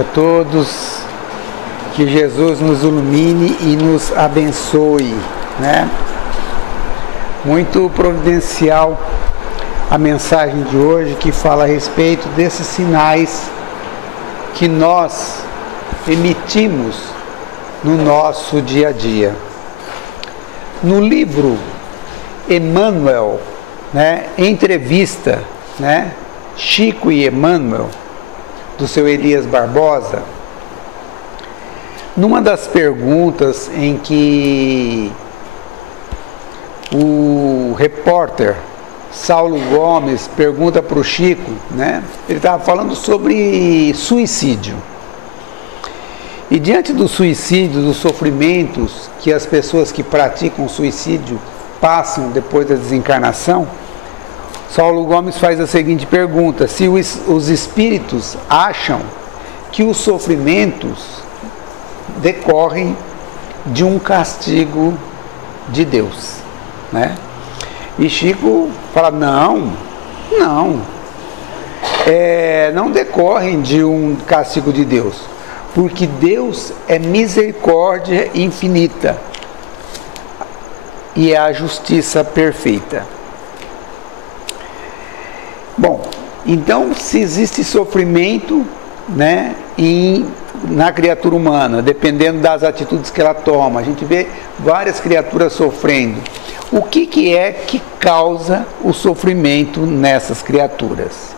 noite a todos, que Jesus nos ilumine e nos abençoe, né? Muito providencial a mensagem de hoje, que fala a respeito desses sinais que nós emitimos no nosso dia a dia. No livro Emmanuel, né, entrevista, né, Chico e Emmanuel, do seu Elias Barbosa, numa das perguntas em que o repórter Saulo Gomes pergunta para o Chico, né, ele estava falando sobre suicídio. E diante do suicídio, dos sofrimentos que as pessoas que praticam suicídio passam depois da desencarnação, Saulo Gomes faz a seguinte pergunta: se os espíritos acham que os sofrimentos decorrem de um castigo de Deus, né? E Chico fala, não decorrem de um castigo de Deus, porque Deus é misericórdia infinita e é a justiça perfeita. Bom, então, se existe sofrimento, né, na criatura humana, dependendo das atitudes que ela toma, a gente vê várias criaturas sofrendo. O que é que causa o sofrimento nessas criaturas?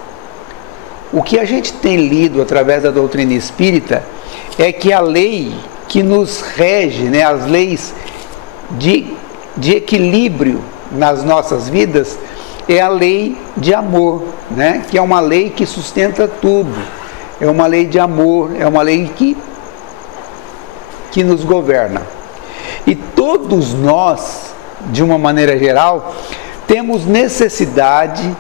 O que a gente tem lido através da doutrina espírita é que a lei que nos rege, né, as leis de equilíbrio nas nossas vidas, é a lei de amor, né, que é uma lei que sustenta tudo. É uma lei de amor, é uma lei que nos governa. E todos nós, de uma maneira geral, temos necessidade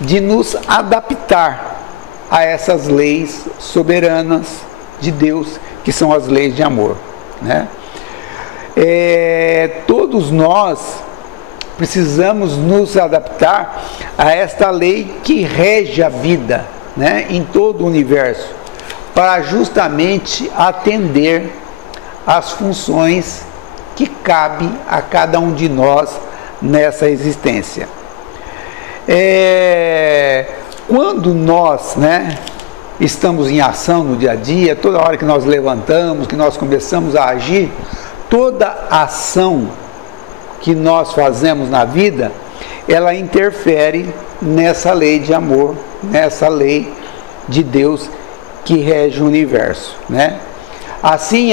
de nos adaptar a essas leis soberanas de Deus, que são as leis de amor, né? Todos nós precisamos nos adaptar a esta lei que rege a vida, né, em todo o universo, para justamente atender às funções que cabe a cada um de nós nessa existência. Quando nós, né, estamos em ação no dia a dia, toda hora que nós levantamos, que nós começamos a agir, toda ação que nós fazemos na vida, ela interfere nessa lei de amor, nessa lei de Deus que rege o universo, né? Assim,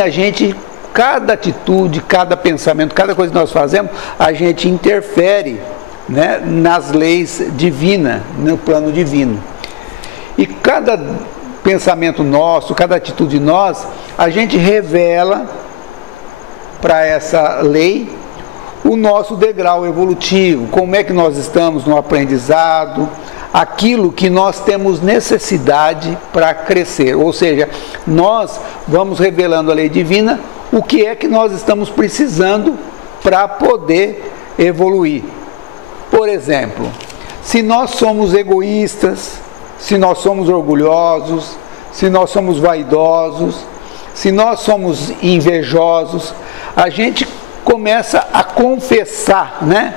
cada atitude, cada pensamento, cada coisa que nós fazemos, a gente interfere, né, nas leis divinas, no plano divino. E cada pensamento nosso, cada atitude nossa, a gente revela para essa lei o nosso degrau evolutivo, como é que nós estamos no aprendizado, aquilo que nós temos necessidade para crescer. Ou seja, nós vamos revelando a lei divina, o que é que nós estamos precisando para poder evoluir. Por exemplo, se nós somos egoístas, se nós somos orgulhosos, se nós somos vaidosos, se nós somos invejosos, a gente começa a confessar, né,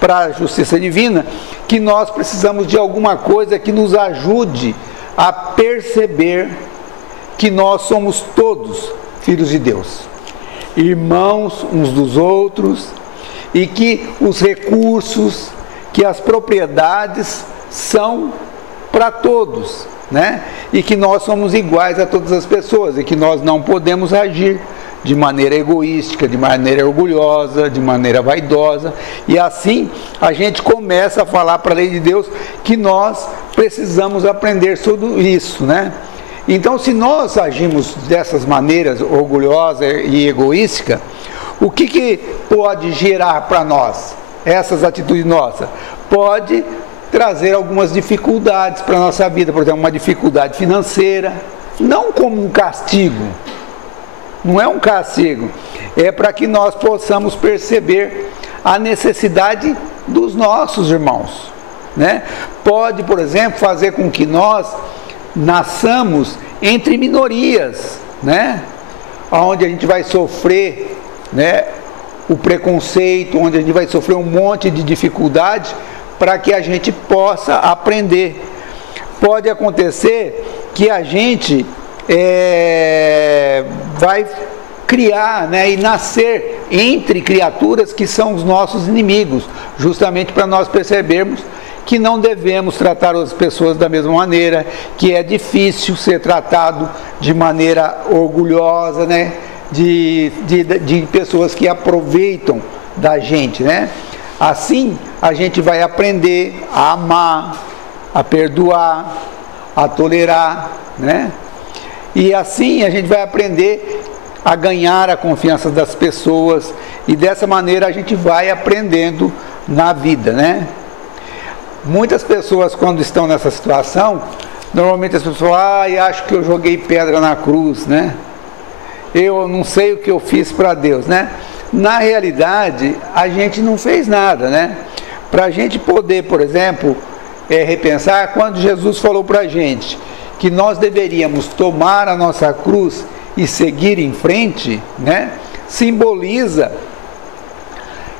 para a justiça divina, que nós precisamos de alguma coisa que nos ajude a perceber que nós somos todos filhos de Deus, irmãos uns dos outros, e que os recursos, que as propriedades são para todos, né? E que nós somos iguais a todas as pessoas, e que nós não podemos agir de maneira egoística, de maneira orgulhosa, de maneira vaidosa. E assim a gente começa a falar para a lei de Deus que nós precisamos aprender tudo isso, né? Então, se nós agimos dessas maneiras, orgulhosa e egoística, o que pode gerar para nós essas atitudes nossas? Pode trazer algumas dificuldades para a nossa vida, por exemplo, uma dificuldade financeira, não como um castigo, não é um castigo, é para que nós possamos perceber a necessidade dos nossos irmãos, né? Pode, por exemplo, fazer com que nós nasçamos entre minorias, né? Onde a gente vai sofrer, né, o preconceito, onde a gente vai sofrer um monte de dificuldade para que a gente possa aprender. Pode acontecer que a gente vai criar, né, e nascer entre criaturas que são os nossos inimigos, justamente para nós percebermos que não devemos tratar as pessoas da mesma maneira, que é difícil ser tratado de maneira orgulhosa, né, de pessoas que aproveitam da gente, né? Assim a gente vai aprender a amar, a perdoar, a tolerar, né? E assim a gente vai aprender a ganhar a confiança das pessoas, e dessa maneira a gente vai aprendendo na vida, né? Muitas pessoas, quando estão nessa situação, normalmente as pessoas falam, acho que eu joguei pedra na cruz, né? Eu não sei o que eu fiz para Deus, né? Na realidade, a gente não fez nada, né? Para a gente poder, por exemplo, repensar, quando Jesus falou para a gente que nós deveríamos tomar a nossa cruz e seguir em frente, né? Simboliza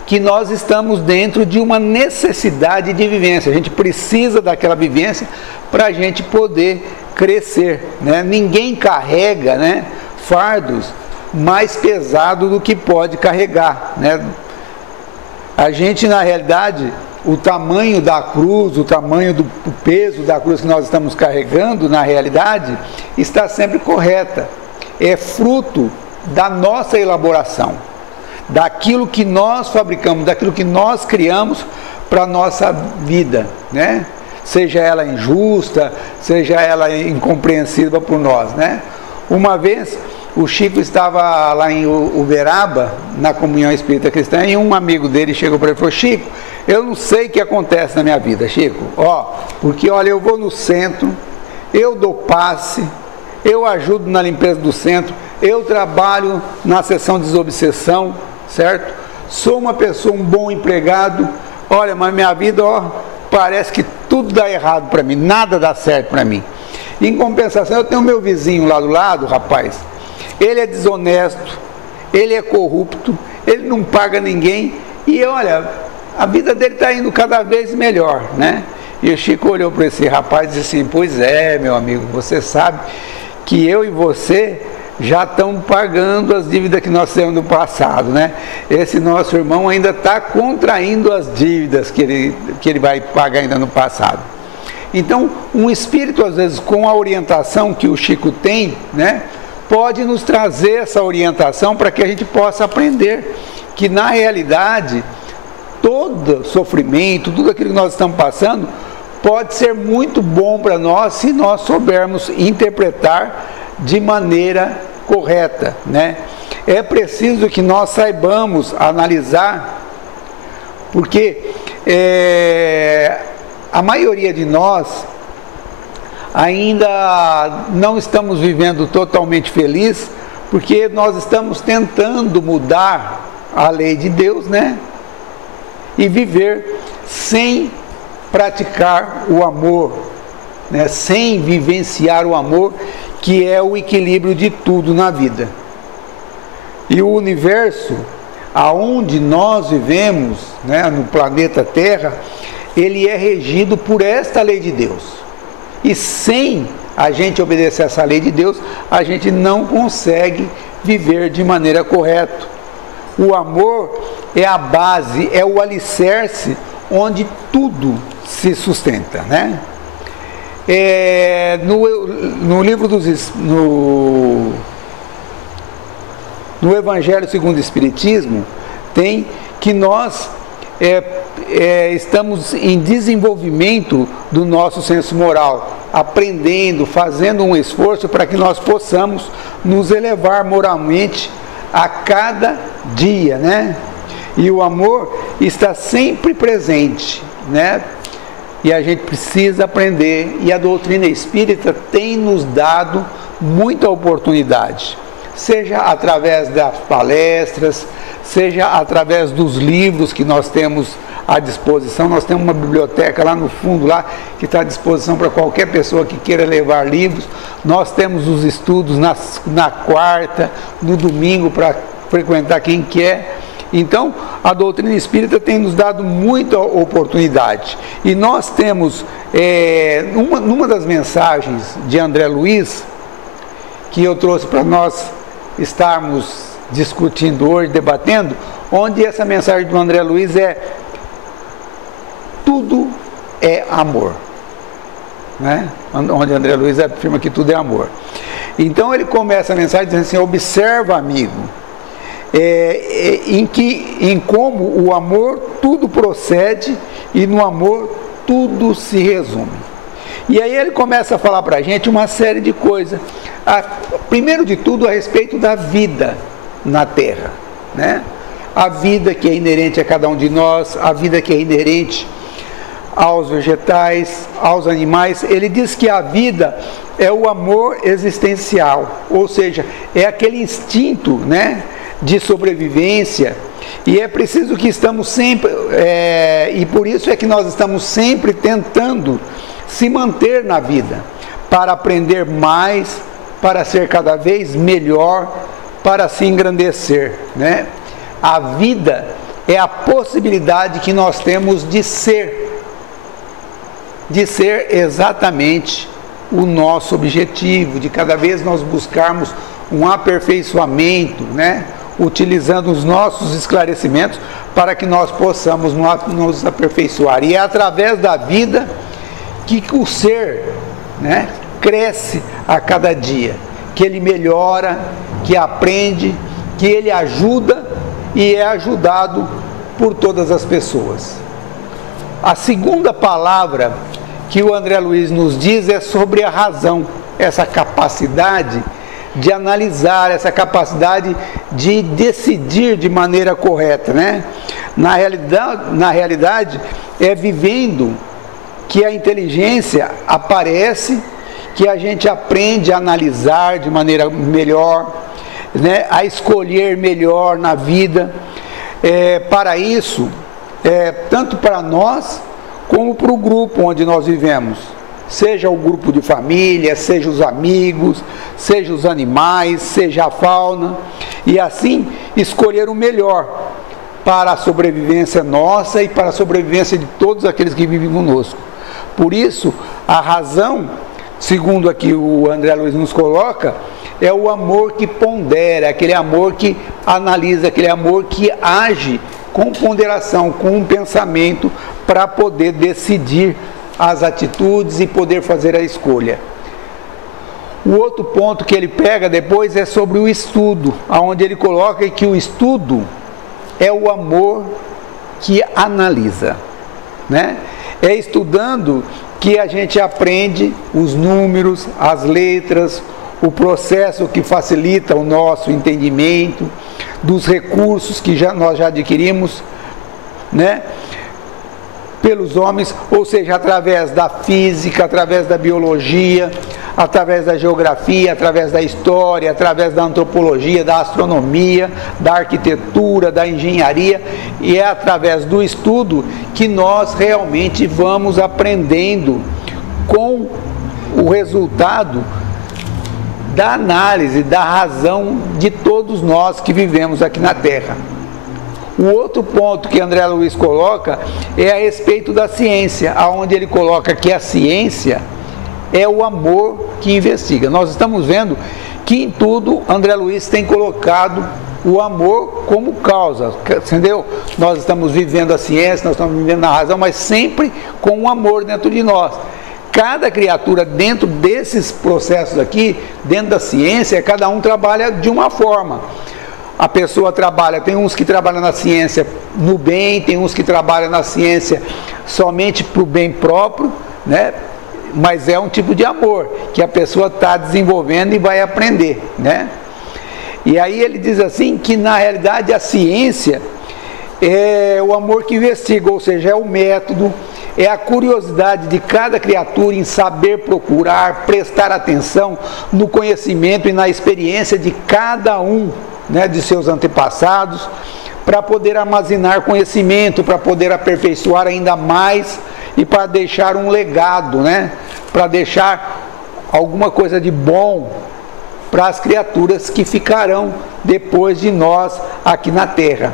que nós estamos dentro de uma necessidade de vivência. A gente precisa daquela vivência para a gente poder crescer, né? Ninguém carrega, né, fardos mais pesados do que pode carregar, né? A gente, na realidade, o tamanho da cruz, o tamanho do peso da cruz que nós estamos carregando, na realidade, está sempre correta. É fruto da nossa elaboração, daquilo que nós fabricamos, daquilo que nós criamos para a nossa vida, né? Seja ela injusta, seja ela incompreensível por nós, né? Uma vez o Chico estava lá em Uberaba, na Comunhão Espírita Cristã, e um amigo dele chegou para ele e falou: Chico, eu não sei o que acontece na minha vida, Chico, porque olha, eu vou no centro, eu dou passe, eu ajudo na limpeza do centro, eu trabalho na sessão de desobsessão, certo? Sou uma pessoa, um bom empregado, olha, mas minha vida, parece que tudo dá errado para mim, nada dá certo para mim. Em compensação, eu tenho meu vizinho lá do lado, rapaz, ele é desonesto, ele é corrupto, ele não paga ninguém, e olha, a vida dele está indo cada vez melhor, né? E o Chico olhou para esse rapaz e disse assim: pois é, meu amigo, você sabe que eu e você já estamos pagando as dívidas que nós temos no passado, né? Esse nosso irmão ainda está contraindo as dívidas que ele vai pagar ainda no passado. Então, um espírito, às vezes, com a orientação que o Chico tem, né, pode nos trazer essa orientação para que a gente possa aprender que, na realidade, todo sofrimento, tudo aquilo que nós estamos passando, pode ser muito bom para nós se nós soubermos interpretar de maneira correta, né? É preciso que nós saibamos analisar, porque a maioria de nós ainda não estamos vivendo totalmente feliz, porque nós estamos tentando mudar a lei de Deus, né? E viver sem praticar o amor, né? Sem vivenciar o amor, que é o equilíbrio de tudo na vida. E o universo, aonde nós vivemos, né, no planeta Terra, ele é regido por esta lei de Deus. E sem a gente obedecer essa lei de Deus, a gente não consegue viver de maneira correta. O amor é a base, é o alicerce onde tudo se sustenta, né? No livro no Evangelho segundo o Espiritismo, tem que nós estamos em desenvolvimento do nosso senso moral, aprendendo, fazendo um esforço para que nós possamos nos elevar moralmente a cada dia, né? E o amor está sempre presente, né? E a gente precisa aprender, e a doutrina espírita tem nos dado muita oportunidade, seja através das palestras, seja através dos livros que nós temos à disposição. Nós temos uma biblioteca lá no fundo, lá, que está à disposição para qualquer pessoa que queira levar livros. Nós temos os estudos na quarta, no domingo, para frequentar quem quer. Então, a doutrina espírita tem nos dado muita oportunidade. E nós temos, numa das mensagens de André Luiz, que eu trouxe para nós estarmos discutindo hoje, debatendo, onde essa mensagem do André Luiz é: tudo é amor, né? Onde André Luiz afirma que tudo é amor. Então ele começa a mensagem dizendo assim: observa, amigo, em como o amor tudo procede e no amor tudo se resume. E aí ele começa a falar para a gente uma série de coisas. Primeiro de tudo, a respeito da vida na Terra, né? A vida que é inerente a cada um de nós, a vida que é inerente aos vegetais, aos animais. Ele diz que a vida é o amor existencial, ou seja, é aquele instinto, né, de sobrevivência, e é preciso que estamos sempre, e por isso é que nós estamos sempre tentando se manter na vida, para aprender mais, para ser cada vez melhor, para se engrandecer, né? A vida é a possibilidade que nós temos de ser exatamente o nosso objetivo, de cada vez nós buscarmos um aperfeiçoamento, né? Utilizando os nossos esclarecimentos para que nós possamos nos aperfeiçoar. E é através da vida que o ser, né, cresce a cada dia, que ele melhora, que aprende, que ele ajuda e é ajudado por todas as pessoas. A segunda palavra que o André Luiz nos diz é sobre a razão, essa capacidade de analisar, essa capacidade de decidir de maneira correta, né? Na realidade, é vivendo que a inteligência aparece, que a gente aprende a analisar de maneira melhor, né? A escolher melhor na vida. Para isso, tanto para nós como para o grupo onde nós vivemos, seja o grupo de família, seja os amigos, seja os animais, seja a fauna, e assim escolher o melhor para a sobrevivência nossa e para a sobrevivência de todos aqueles que vivem conosco. Por isso, a razão, segundo aqui o André Luiz nos coloca, é o amor que pondera, aquele amor que analisa, aquele amor que age com ponderação, com um pensamento, para poder decidir as atitudes e poder fazer a escolha. O outro ponto que ele pega depois é sobre o estudo, onde ele coloca que o estudo é o amor que analisa, né? É estudando que a gente aprende os números, as letras, o processo que facilita o nosso entendimento, dos recursos que nós já adquirimos, né, pelos homens, ou seja, através da física, através da biologia, através da geografia, através da história, através da antropologia, da astronomia, da arquitetura, da engenharia, e é através do estudo que nós realmente vamos aprendendo com o resultado da análise, da razão de todos nós que vivemos aqui na Terra. O outro ponto que André Luiz coloca é a respeito da ciência, onde ele coloca que a ciência é o amor que investiga. Nós estamos vendo que em tudo André Luiz tem colocado o amor como causa, entendeu? Nós estamos vivendo a ciência, nós estamos vivendo a razão, mas sempre com o amor dentro de nós. Cada criatura dentro desses processos aqui, dentro da ciência, cada um trabalha de uma forma. A pessoa trabalha, tem uns que trabalham na ciência no bem, tem uns que trabalham na ciência somente para o bem próprio, né? Mas é um tipo de amor que a pessoa está desenvolvendo e vai aprender, né? E aí ele diz assim que na realidade a ciência é o amor que investiga, ou seja, é o método, é a curiosidade de cada criatura em saber procurar, prestar atenção no conhecimento e na experiência de cada um, né, de seus antepassados, para poder armazenar conhecimento, para poder aperfeiçoar ainda mais e para deixar um legado, né? Para deixar alguma coisa de bom para as criaturas que ficarão depois de nós aqui na Terra.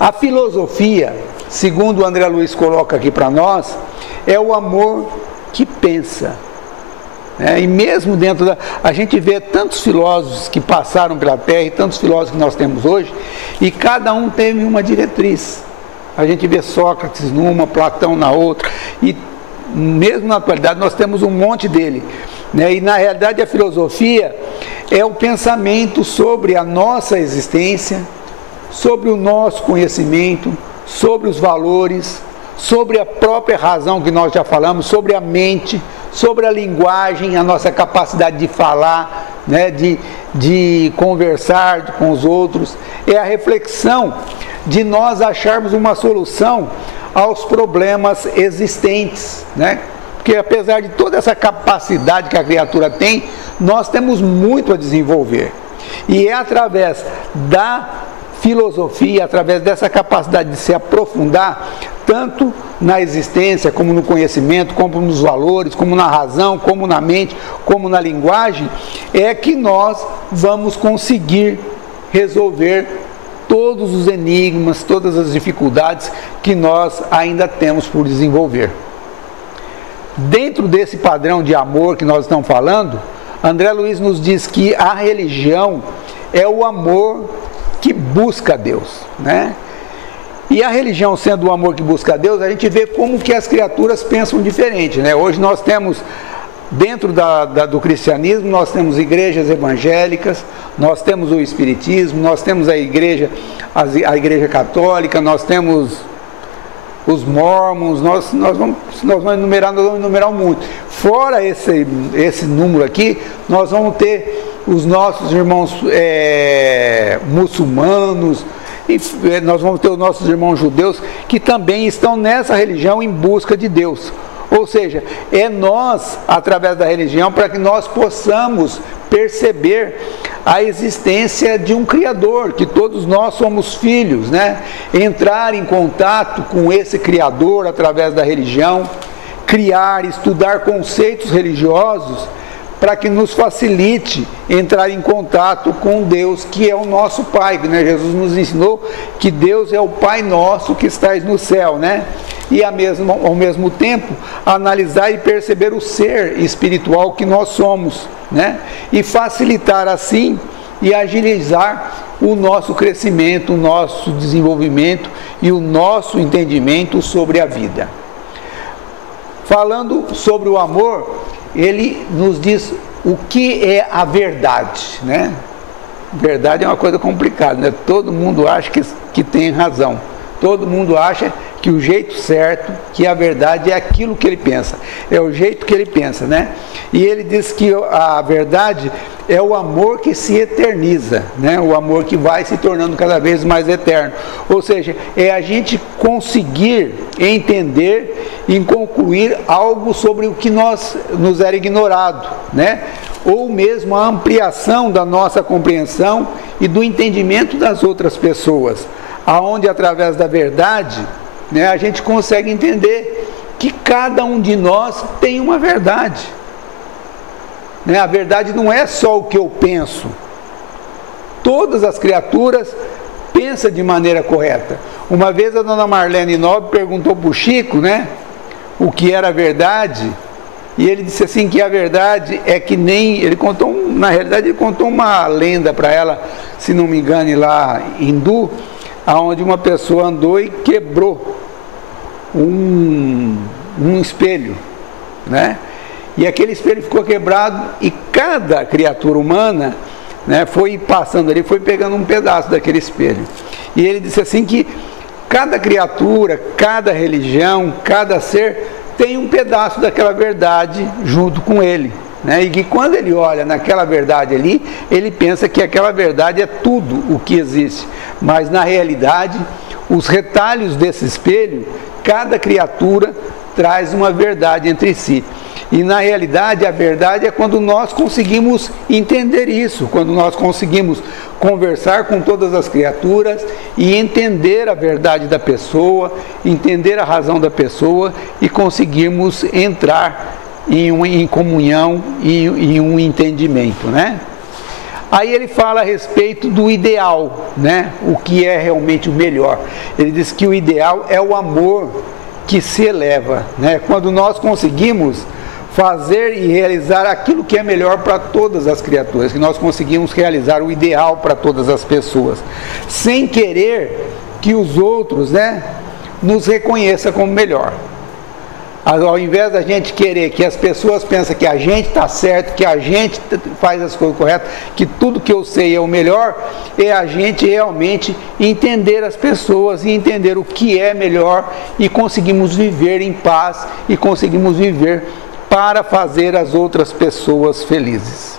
A filosofia, segundo o André Luiz coloca aqui para nós, é o amor que pensa. E mesmo dentro da... A gente vê tantos filósofos que passaram pela Terra e tantos filósofos que nós temos hoje, e cada um teve uma diretriz. A gente vê Sócrates numa, Platão na outra, e mesmo na atualidade nós temos um monte dele. E na realidade a filosofia é o pensamento sobre a nossa existência, sobre o nosso conhecimento, sobre os valores, sobre a própria razão que nós já falamos, sobre a mente, sobre a linguagem, a nossa capacidade de falar, de conversar com os outros. É a reflexão de nós acharmos uma solução aos problemas existentes, Porque apesar de toda essa capacidade que a criatura tem, nós temos muito a desenvolver. E é através da filosofia, através dessa capacidade de se aprofundar, tanto na existência, como no conhecimento, como nos valores, como na razão, como na mente, como na linguagem, é que nós vamos conseguir resolver todos os enigmas, todas as dificuldades que nós ainda temos por desenvolver. Dentro desse padrão de amor que nós estamos falando, André Luiz nos diz que a religião é o amor que busca Deus, E a religião sendo o amor que busca Deus, a gente vê como que as criaturas pensam diferente, Hoje nós temos, dentro do cristianismo, nós temos igrejas evangélicas, nós temos o espiritismo, nós temos a igreja católica, nós temos os mormons, nós vamos enumerar muito. Fora esse número aqui, nós vamos ter os nossos irmãos muçulmanos, nós vamos ter os nossos irmãos judeus que também estão nessa religião em busca de Deus. Ou seja, é nós, através da religião, para que nós possamos perceber a existência de um Criador, que todos nós somos filhos, Entrar em contato com esse Criador através da religião, criar, estudar conceitos religiosos, para que nos facilite entrar em contato com Deus, que é o nosso Pai, Jesus nos ensinou que Deus é o Pai nosso que está no céu, E ao mesmo tempo, analisar e perceber o ser espiritual que nós somos, E facilitar assim e agilizar o nosso crescimento, o nosso desenvolvimento e o nosso entendimento sobre a vida. Falando sobre o amor, ele nos diz o que é a verdade, Verdade é uma coisa complicada, Todo mundo acha que tem razão, todo mundo acha que o jeito certo, que a verdade é aquilo que ele pensa, é o jeito que ele pensa, E ele diz que a verdade é o amor que se eterniza, O amor que vai se tornando cada vez mais eterno. Ou seja, é a gente conseguir entender e concluir algo sobre o que nos era ignorado, Ou mesmo a ampliação da nossa compreensão e do entendimento das outras pessoas, aonde através da verdade, a gente consegue entender que cada um de nós tem uma verdade. A verdade não é só o que eu penso. Todas as criaturas pensam de maneira correta. Uma vez a dona Marlene Nobre perguntou para o Chico, o que era a verdade, e ele disse assim que a verdade é que nem... Na realidade ele contou uma lenda para ela, se não me engano, lá hindu, onde uma pessoa andou e quebrou um espelho, E aquele espelho ficou quebrado e cada criatura humana, foi passando ali, foi pegando um pedaço daquele espelho. E ele disse assim que cada criatura, cada religião, cada ser tem um pedaço daquela verdade junto com ele, E que quando ele olha naquela verdade ali, ele pensa que aquela verdade é tudo o que existe. Mas na realidade, os retalhos desse espelho, cada criatura traz uma verdade entre si. E na realidade, a verdade é quando nós conseguimos entender isso, quando nós conseguimos conversar com todas as criaturas e entender a verdade da pessoa, entender a razão da pessoa e conseguirmos entrar em comunhão e em um entendimento, né? Aí ele fala a respeito do ideal, né? O que é realmente o melhor. Ele diz que o ideal é o amor que se eleva, né? Quando nós conseguimos fazer e realizar aquilo que é melhor para todas as criaturas, que nós conseguimos realizar o ideal para todas as pessoas, sem querer que os outros, né, nos reconheçam como melhor. Ao invés da gente querer que as pessoas pensem que a gente está certo, que a gente faz as coisas corretas, que tudo que eu sei é o melhor, é a gente realmente entender as pessoas e entender o que é melhor e conseguimos viver em paz e conseguimos viver para fazer as outras pessoas felizes.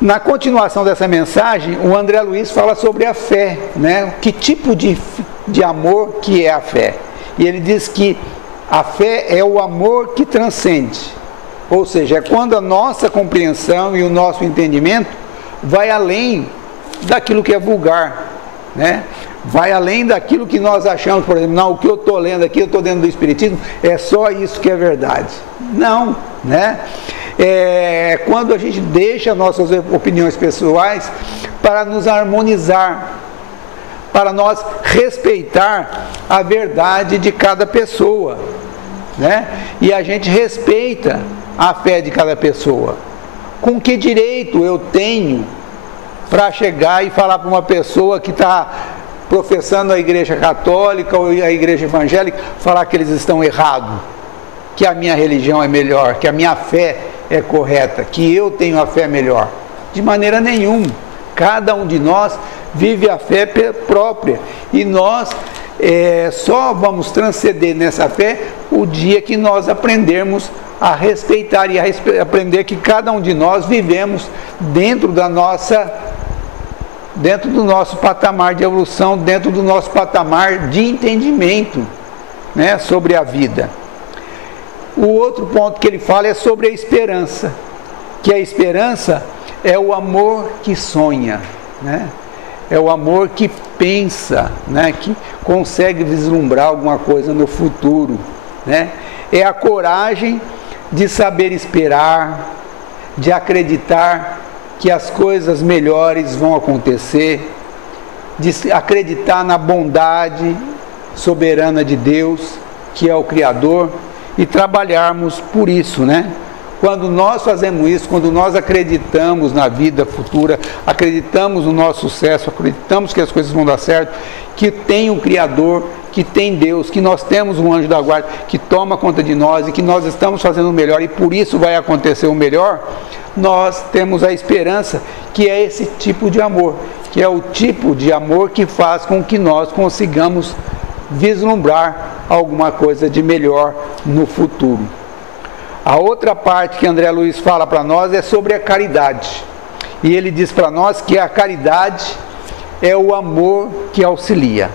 Na continuação dessa mensagem, o André Luiz fala sobre a fé, né? Que tipo de amor que é a fé. E ele diz que a fé é o amor que transcende, ou seja, é quando a nossa compreensão e o nosso entendimento vai além daquilo que é vulgar, né? Vai além daquilo que nós achamos, por exemplo, não, o que eu estou lendo aqui, eu estou dentro do Espiritismo, é só isso que é verdade. Não, né? É quando a gente deixa nossas opiniões pessoais para nos harmonizar, para nós respeitar a verdade de cada pessoa, né? E a gente respeita a fé de cada pessoa. Com que direito eu tenho para chegar e falar para uma pessoa que está professando a igreja católica ou a igreja evangélica, falar que eles estão errados, que a minha religião é melhor, que a minha fé é correta, que eu tenho a fé melhor? De maneira nenhuma. Cada um de nós vive a fé própria e nós só vamos transcender nessa fé o dia que nós aprendermos a respeitar e a aprender que cada um de nós vivemos dentro do nosso patamar de evolução, dentro do nosso patamar de entendimento, né, sobre a vida. O outro ponto que ele fala é sobre a esperança, que a esperança é o amor que sonha, né? É o amor que pensa, né? Que consegue vislumbrar alguma coisa no futuro, né? É a coragem de saber esperar, de acreditar que as coisas melhores vão acontecer, de acreditar na bondade soberana de Deus, que é o Criador, e trabalharmos por isso, né? Quando nós fazemos isso, quando nós acreditamos na vida futura, acreditamos no nosso sucesso, acreditamos que as coisas vão dar certo, que tem um Criador, que tem Deus, que nós temos um anjo da guarda que toma conta de nós e que nós estamos fazendo o melhor e por isso vai acontecer o melhor, nós temos a esperança que é esse tipo de amor, que é o tipo de amor que faz com que nós consigamos vislumbrar alguma coisa de melhor no futuro. A outra parte que André Luiz fala para nós é sobre a caridade. E ele diz para nós que a caridade é o amor que auxilia.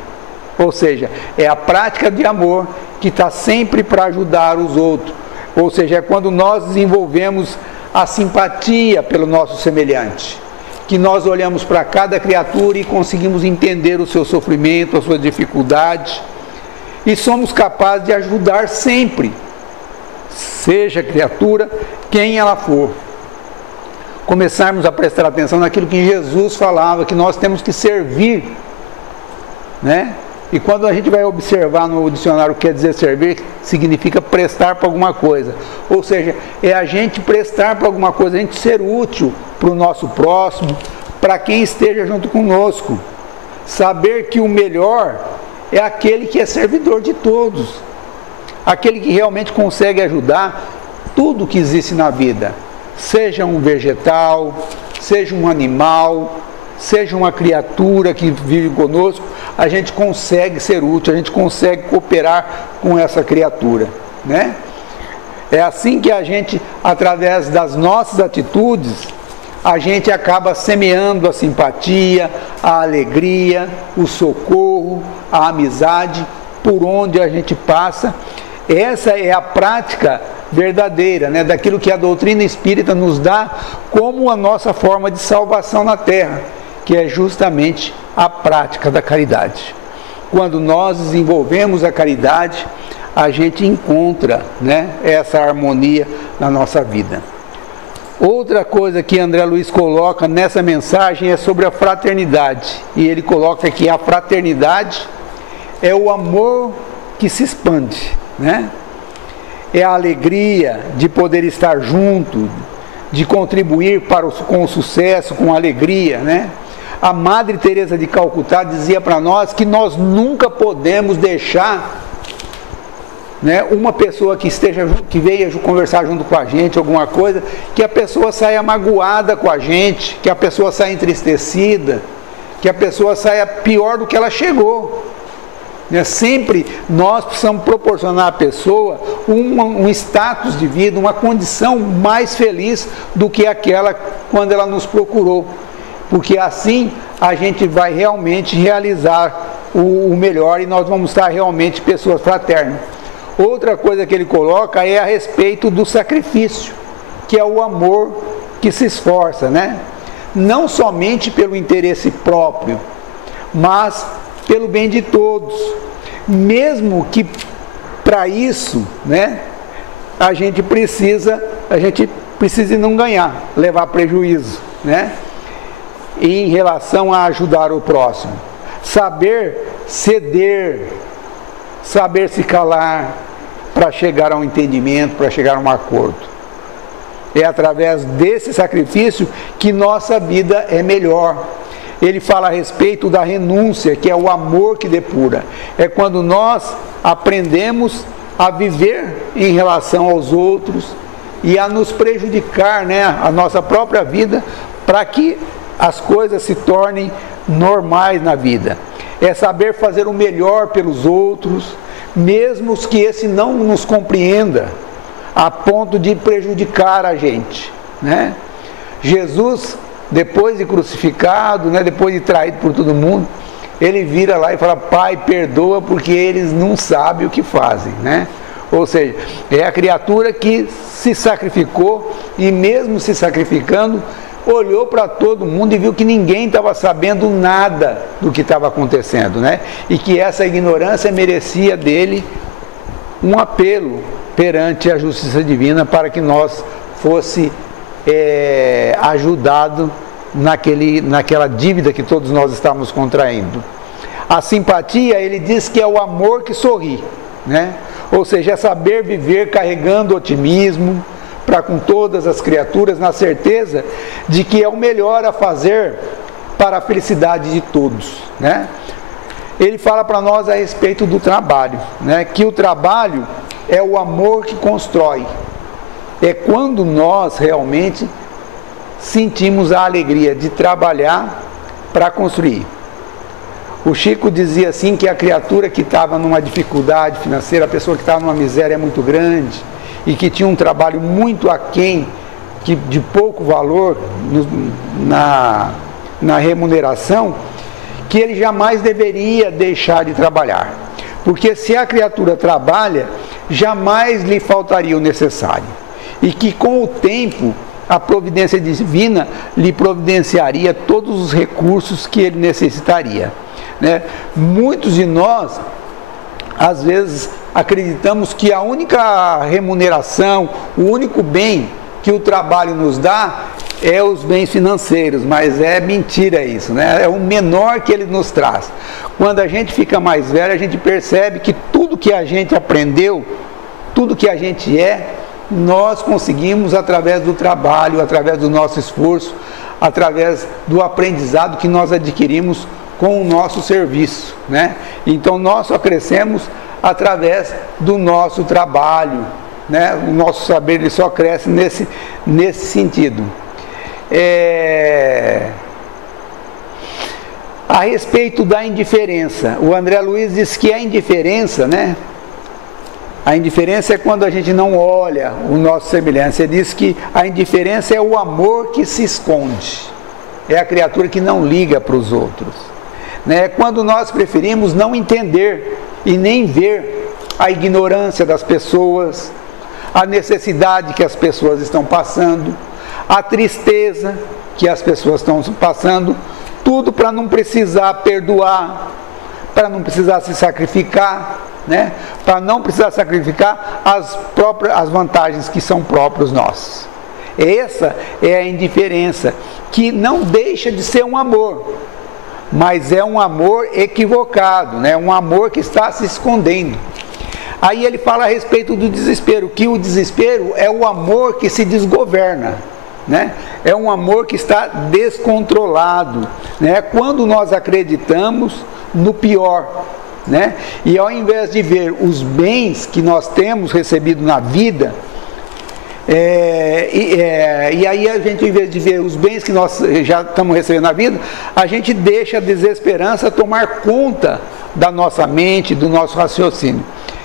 Ou seja, é a prática de amor que está sempre para ajudar os outros. Ou seja, é quando nós desenvolvemos a simpatia pelo nosso semelhante. Que nós olhamos para cada criatura e conseguimos entender o seu sofrimento, a sua dificuldade. E somos capazes de ajudar sempre, seja criatura, quem ela for. Começarmos a prestar atenção naquilo que Jesus falava, que nós temos que servir, né? E quando a gente vai observar no dicionário o que quer dizer servir, significa prestar para alguma coisa. Ou seja, é a gente prestar para alguma coisa, a gente ser útil para o nosso próximo, para quem esteja junto conosco. Saber que o melhor é aquele que é servidor de todos. Aquele que realmente consegue ajudar tudo que existe na vida. Seja um vegetal, seja um animal, seja uma criatura que vive conosco, a gente consegue ser útil, a gente consegue cooperar com essa criatura, né? É assim que a gente, através das nossas atitudes, a gente acaba semeando a simpatia, a alegria, o socorro, a amizade, por onde a gente passa. Essa é a prática verdadeira, né? Daquilo que a doutrina espírita nos dá como a nossa forma de salvação na Terra, que é justamente a prática da caridade. Quando nós desenvolvemos a caridade, a gente encontra, né, essa harmonia na nossa vida. Outra coisa que André Luiz coloca nessa mensagem é sobre a fraternidade. E ele coloca que a fraternidade é o amor que se expande, né? É a alegria de poder estar junto, de contribuir com o sucesso, com alegria, né? A Madre Teresa de Calcutá dizia para nós que nós nunca podemos deixar, né, uma pessoa que veio conversar junto com a gente, alguma coisa, que a pessoa saia magoada com a gente, que a pessoa saia entristecida, que a pessoa saia pior do que ela chegou. Né? Sempre nós precisamos proporcionar à pessoa um status de vida, uma condição mais feliz do que aquela quando ela nos procurou. Porque assim a gente vai realmente realizar o melhor e nós vamos estar realmente pessoas fraternas. Outra coisa que ele coloca é a respeito do sacrifício, que é o amor que se esforça, né? Não somente pelo interesse próprio, mas pelo bem de todos. Mesmo que para isso, né, a gente precisa não ganhar, levar prejuízo, né? Em relação a ajudar o próximo. Saber ceder, saber se calar para chegar a um entendimento, para chegar a um acordo. É através desse sacrifício que nossa vida é melhor. Ele fala a respeito da renúncia, que é o amor que depura. É quando nós aprendemos a viver em relação aos outros e a nos prejudicar, né, a nossa própria vida, para que as coisas se tornem normais na vida. É saber fazer o melhor pelos outros, mesmo que esse não nos compreenda, a ponto de prejudicar a gente, né? Jesus, depois de crucificado, né, depois de traído por todo mundo, ele vira lá e fala: Pai, perdoa porque eles não sabem o que fazem, né? Ou seja, é a criatura que se sacrificou e mesmo se sacrificando, olhou para todo mundo e viu que ninguém estava sabendo nada do que estava acontecendo, né? E que essa ignorância merecia dele um apelo perante a justiça divina para que nós fosse ajudado naquela dívida que todos nós estávamos contraindo. A simpatia, ele diz que é o amor que sorri, né? Ou seja, é saber viver carregando otimismo para com todas as criaturas, na certeza de que é o melhor a fazer para a felicidade de todos, né? Ele fala para nós a respeito do trabalho, né? Que o trabalho é o amor que constrói. É quando nós realmente sentimos a alegria de trabalhar para construir. O Chico dizia assim que a criatura que estava numa dificuldade financeira, a pessoa que estava numa miséria muito grande e que tinha um trabalho muito aquém, de pouco valor na remuneração, que ele jamais deveria deixar de trabalhar. Porque se a criatura trabalha, jamais lhe faltaria o necessário. E que com o tempo, a providência divina lhe providenciaria todos os recursos que ele necessitaria, né? Muitos de nós, às vezes, acreditamos que a única remuneração, o único bem que o trabalho nos dá é os bens financeiros, mas é mentira isso, né? É o menor que ele nos traz. Quando a gente fica mais velho, a gente percebe que tudo que a gente aprendeu, tudo que a gente nós conseguimos através do trabalho, através do nosso esforço, através do aprendizado que nós adquirimos com o nosso serviço, né? Então nós só crescemos através do nosso trabalho, né? O nosso saber ele só cresce nesse sentido. A respeito da indiferença, o André Luiz diz que a indiferença, né? A indiferença é quando a gente não olha o nosso semelhante. Ele diz que a indiferença é o amor que se esconde, é a criatura que não liga para os outros, né? Quando nós preferimos não entender e nem ver a ignorância das pessoas, a necessidade que as pessoas estão passando, a tristeza que as pessoas estão passando, tudo para não precisar perdoar, para não precisar se sacrificar, né? Para não precisar sacrificar as vantagens que são próprios nossos. Essa é a indiferença, que não deixa de ser um amor, mas é um amor equivocado, né? Um amor que está se escondendo. Aí ele fala a respeito do desespero, que o desespero é o amor que se desgoverna, né? É um amor que está descontrolado, né? Quando nós acreditamos no pior, né? E ao invés de ver os bens que nós temos recebido na vida, e aí a gente, em vez de ver os bens que nós já estamos recebendo na vida, a gente deixa a desesperança tomar conta da nossa mente, do nosso raciocínio.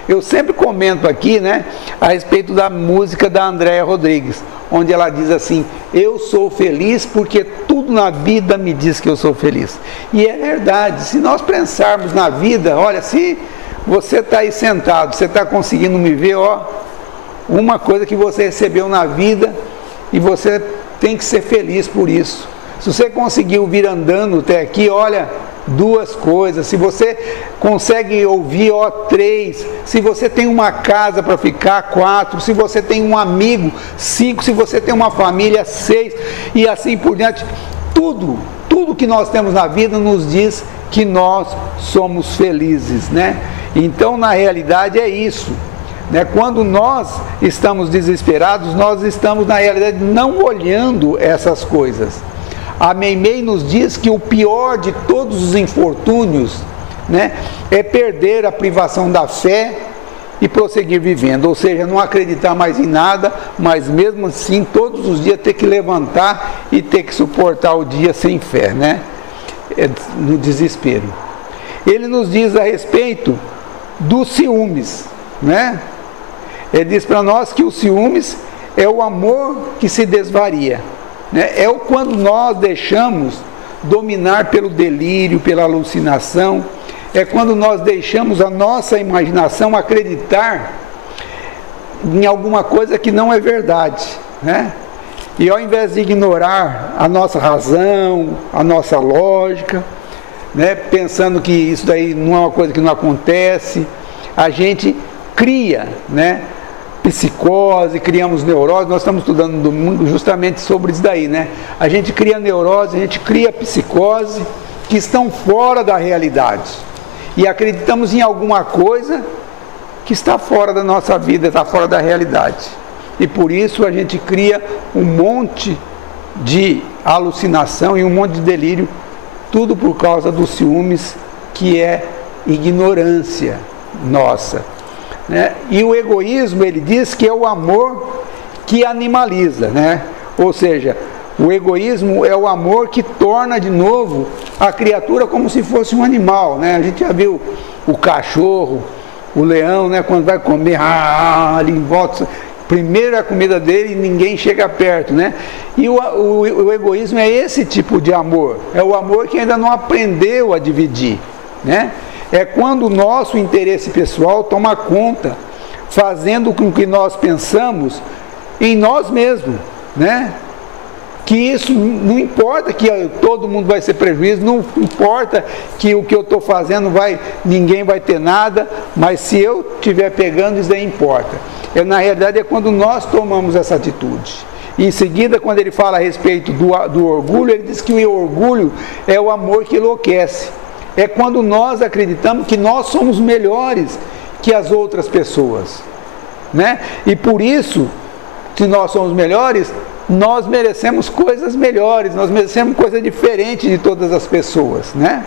Eu sempre comento aqui, né, a respeito da música da Andréa Rodrigues, onde ela diz assim: eu sou feliz porque tudo na vida me diz que eu sou feliz. E é verdade. Se nós pensarmos na vida, olha, se você está aí sentado, você está conseguindo me ver, ó, uma coisa que você recebeu na vida e você tem que ser feliz por isso. Se você conseguiu vir andando até aqui, olha, 2 coisas. Se você consegue ouvir, ó, 3. Se você tem uma casa para ficar, 4. Se você tem um amigo, 5. Se você tem uma família, 6. E assim por diante. Tudo que nós temos na vida nos diz que nós somos felizes, né? Então, na realidade, é isso, né? Quando nós estamos desesperados, nós estamos, na realidade, não olhando essas coisas. A Meimei nos diz que o pior de todos os infortúnios, né, é perder a privação da fé e prosseguir vivendo, ou seja, não acreditar mais em nada, mas mesmo assim todos os dias ter que levantar e ter que suportar o dia sem fé, né, no desespero. Ele nos diz a respeito dos ciúmes, né? Ele diz para nós que o ciúmes é o amor que se desvaria, né? É o quando nós deixamos dominar pelo delírio, pela alucinação, é quando nós deixamos a nossa imaginação acreditar em alguma coisa que não é verdade, né? E ao invés de ignorar a nossa razão, a nossa lógica, né, pensando que isso daí não é uma coisa que não acontece, a gente cria, né, psicose, criamos neurose. Nós estamos estudando no domingo justamente sobre isso daí, né? A gente cria neurose, a gente cria psicose que estão fora da realidade e acreditamos em alguma coisa que está fora da nossa vida, está fora da realidade, e por isso a gente cria um monte de alucinação e um monte de delírio, tudo por causa dos ciúmes, que é ignorância nossa, né? E o egoísmo, ele diz que é o amor que animaliza, né? Ou seja, o egoísmo é o amor que torna de novo a criatura como se fosse um animal, né? A gente já viu o cachorro, o leão, né? Quando vai comer, ali em volta, primeiro a comida dele e ninguém chega perto, né? E o egoísmo é esse tipo de amor, é o amor que ainda não aprendeu a dividir, né? É quando o nosso interesse pessoal toma conta, fazendo com que nós pensamos em nós mesmos, né? Que isso não importa que todo mundo vai ser prejuízo, não importa que o que eu estou fazendo ninguém vai ter nada, mas se eu estiver pegando, isso daí importa. Na realidade é quando nós tomamos essa atitude. E em seguida, quando ele fala a respeito do orgulho, ele diz que o orgulho é o amor que enlouquece. É quando nós acreditamos que nós somos melhores que as outras pessoas, né? E por isso, se nós somos melhores, nós merecemos coisas melhores, nós merecemos coisa diferente de todas as pessoas, né?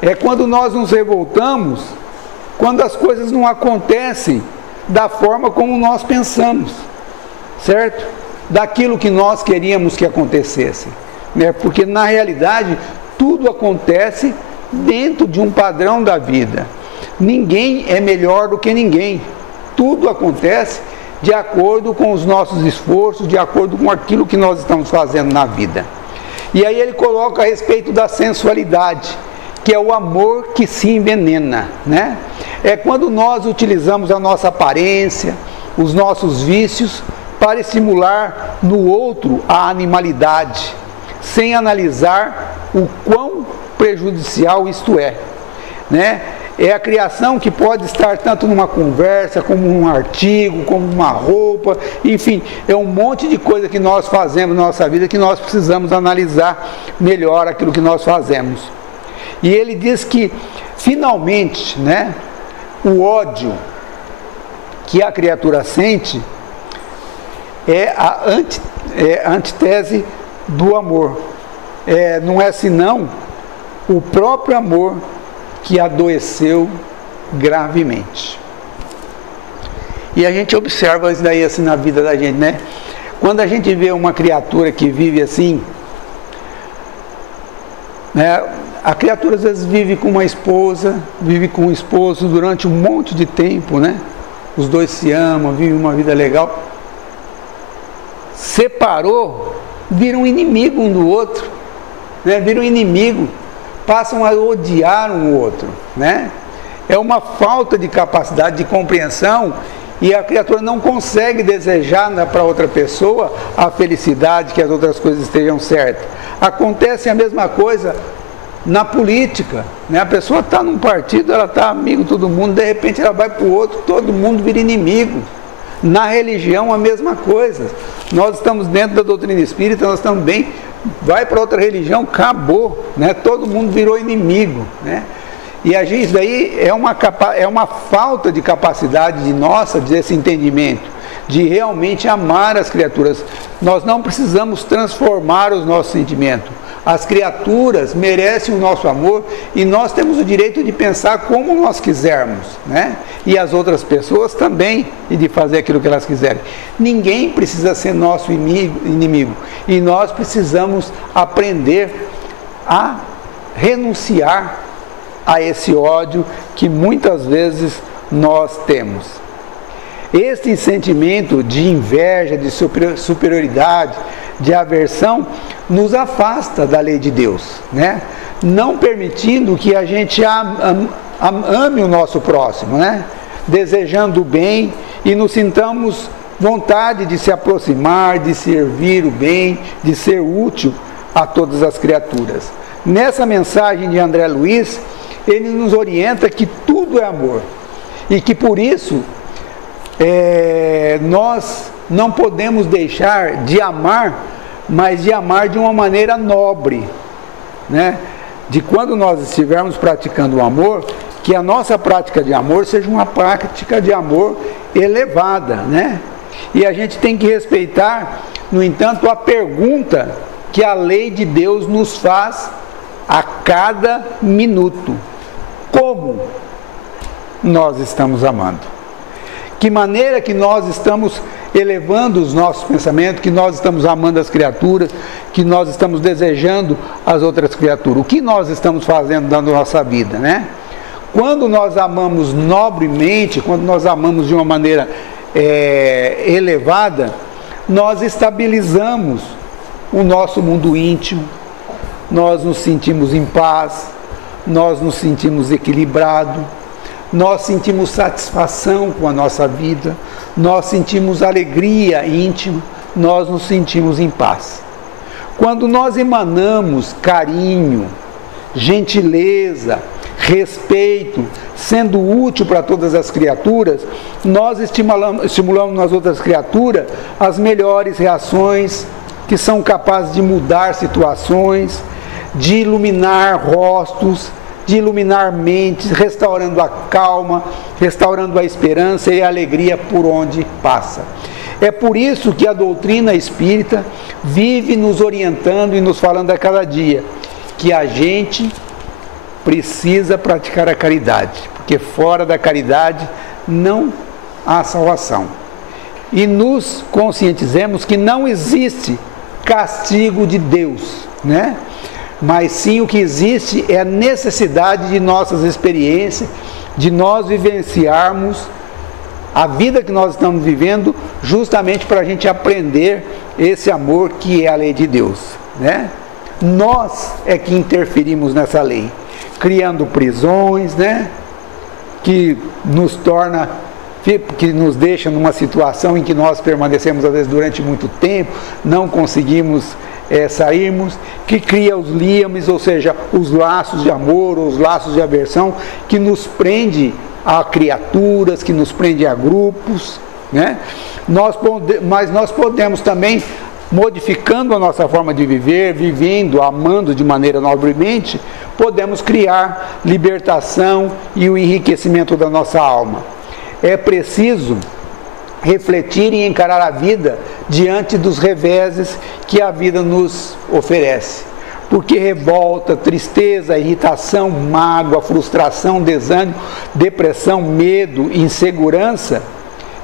É quando nós nos revoltamos, quando as coisas não acontecem da forma como nós pensamos, certo? Daquilo que nós queríamos que acontecesse, né? Porque na realidade tudo acontece dentro de um padrão da vida. Ninguém é melhor do que ninguém. Tudo acontece de acordo com os nossos esforços, de acordo com aquilo que nós estamos fazendo na vida. E aí ele coloca a respeito da sensualidade, que é o amor que se envenena, né? É quando nós utilizamos a nossa aparência, os nossos vícios para estimular no outro a animalidade, sem analisar o quão prejudicial isto é, né? É a criação que pode estar tanto numa conversa, como num artigo, como numa roupa, enfim, é um monte de coisa que nós fazemos na nossa vida que nós precisamos analisar melhor aquilo que nós fazemos. E ele diz que, finalmente, né, o ódio que a criatura sente é a antítese do amor. Não é senão o próprio amor que adoeceu gravemente. E a gente observa isso daí assim na vida da gente, né? Quando a gente vê uma criatura que vive assim, né? A criatura às vezes vive com uma esposa, vive com um esposo durante um monte de tempo, né? Os dois se amam, vivem uma vida legal. Separou, viram inimigo um do outro, né? Viram inimigo, passam a odiar um outro, né? É uma falta de capacidade de compreensão e a criatura não consegue desejar para outra pessoa a felicidade, que as outras coisas estejam certas. Acontece a mesma coisa na política, né? A pessoa está num partido, ela está amigo de todo mundo, de repente ela vai para o outro, todo mundo vira inimigo. Na religião a mesma coisa. Nós estamos dentro da doutrina espírita, nós também vai para outra religião, acabou, né? Todo mundo virou inimigo, né? E a gente, isso daí é uma falta de capacidade de nossa, desse entendimento, de realmente amar as criaturas. Nós não precisamos transformar os nossos sentimentos. As criaturas merecem o nosso amor e nós temos o direito de pensar como nós quisermos, né? E as outras pessoas também, e de fazer aquilo que elas quiserem. Ninguém precisa ser nosso inimigo e nós precisamos aprender a renunciar a esse ódio que muitas vezes nós temos. Esse sentimento de inveja, de superioridade, de aversão, nos afasta da lei de Deus, né? Não permitindo que a gente ame o nosso próximo, né? Desejando o bem e nos sintamos vontade de se aproximar, de servir o bem, de ser útil a todas as criaturas. Nessa mensagem de André Luiz, ele nos orienta que tudo é amor e que por isso nós não podemos deixar de amar, mas de amar de uma maneira nobre, né? De quando nós estivermos praticando o amor, que a nossa prática de amor seja uma prática de amor elevada, né? E a gente tem que respeitar, no entanto, a pergunta que a lei de Deus nos faz a cada minuto: como nós estamos amando? Que maneira que nós estamos elevando os nossos pensamentos, que nós estamos amando as criaturas, que nós estamos desejando as outras criaturas? O que nós estamos fazendo na nossa vida, né? Quando nós amamos nobremente, quando nós amamos de uma maneira elevada, nós estabilizamos o nosso mundo íntimo, nós nos sentimos em paz, nós nos sentimos equilibrados, nós sentimos satisfação com a nossa vida, nós sentimos alegria íntima, nós nos sentimos em paz. Quando nós emanamos carinho, gentileza, respeito, sendo útil para todas as criaturas, nós estimulamos nas outras criaturas as melhores reações, que são capazes de mudar situações, de iluminar rostos, de iluminar mentes, restaurando a calma, restaurando a esperança e a alegria por onde passa. É por isso que a doutrina espírita vive nos orientando e nos falando a cada dia que a gente precisa praticar a caridade, porque fora da caridade não há salvação. E nos conscientizemos que não existe castigo de Deus, né? Mas sim o que existe é a necessidade de nossas experiências, de nós vivenciarmos a vida que nós estamos vivendo, justamente para a gente aprender esse amor que é a lei de Deus, né? Nós é que interferimos nessa lei, criando prisões, né? Que nos torna que nos deixa numa situação em que nós permanecemos às vezes durante muito tempo, não conseguimos sairmos, que cria os liames, ou seja, os laços de amor, os laços de aversão, que nos prende a criaturas, que nos prende a grupos, né? Mas nós podemos também, modificando a nossa forma de viver, vivendo, amando de maneira nobremente, podemos criar libertação e o enriquecimento da nossa alma. É preciso refletir e encarar a vida diante dos reveses que a vida nos oferece. Porque revolta, tristeza, irritação, mágoa, frustração, desânimo, depressão, medo, insegurança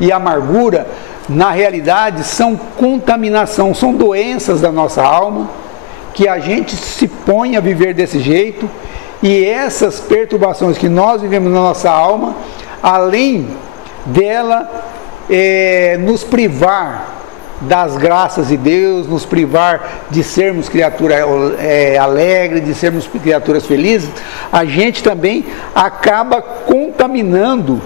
e amargura, na realidade são contaminação, são doenças da nossa alma, que a gente se põe a viver desse jeito, e essas perturbações que nós vivemos na nossa alma, além dela nos privar das graças de Deus, nos privar de sermos criaturas alegres, de sermos criaturas felizes, a gente também acaba contaminando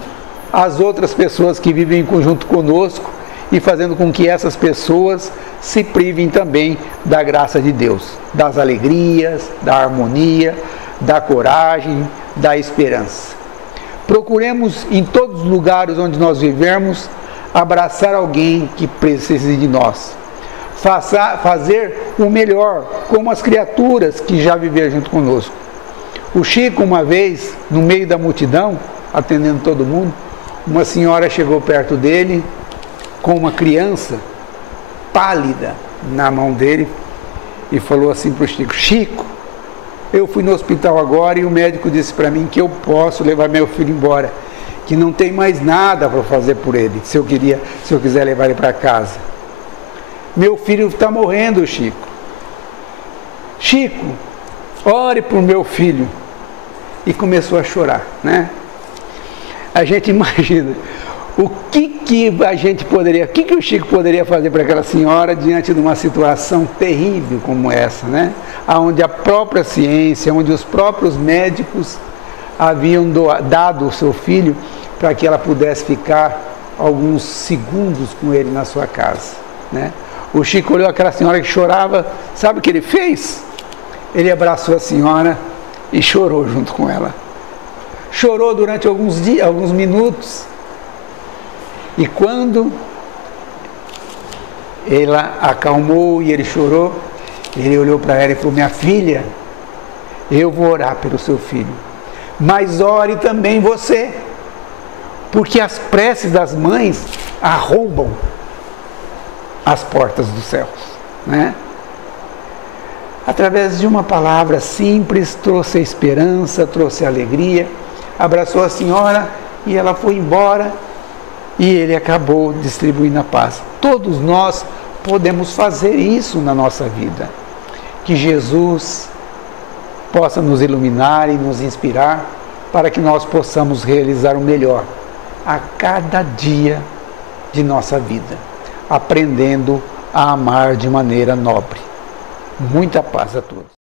as outras pessoas que vivem em conjunto conosco e fazendo com que essas pessoas se privem também da graça de Deus, das alegrias, da harmonia, da coragem, da esperança. Procuremos em todos os lugares onde nós vivemos abraçar alguém que precise de nós, fazer o melhor como as criaturas que já viveram junto conosco. O Chico, uma vez, no meio da multidão, atendendo todo mundo, uma senhora chegou perto dele com uma criança pálida na mão dele e falou assim para o Chico: Chico, eu fui no hospital agora e o médico disse para mim que eu posso levar meu filho embora, que não tem mais nada para fazer por ele, se eu quiser levar ele para casa. Meu filho está morrendo, Chico. Chico, ore por meu filho. E começou a chorar, né? A gente imagina o que a gente poderia, o que o Chico poderia fazer para aquela senhora diante de uma situação terrível como essa, né? Onde a própria ciência, onde os próprios médicos haviam dado o seu filho para que ela pudesse ficar alguns segundos com ele na sua casa, né? O Chico olhou aquela senhora que chorava, sabe o que ele fez? Ele abraçou a senhora e chorou junto com ela. Chorou durante alguns dias, alguns minutos, e quando ela acalmou e ele chorou, ele olhou para ela e falou: minha filha, eu vou orar pelo seu filho, mas ore também você, porque as preces das mães arrombam as portas dos céus, né? Através de uma palavra simples, trouxe a esperança, trouxe a alegria, abraçou a senhora e ela foi embora e ele acabou distribuindo a paz. Todos nós podemos fazer isso na nossa vida. Que Jesus possa nos iluminar e nos inspirar para que nós possamos realizar o melhor a cada dia de nossa vida, aprendendo a amar de maneira nobre. Muita paz a todos.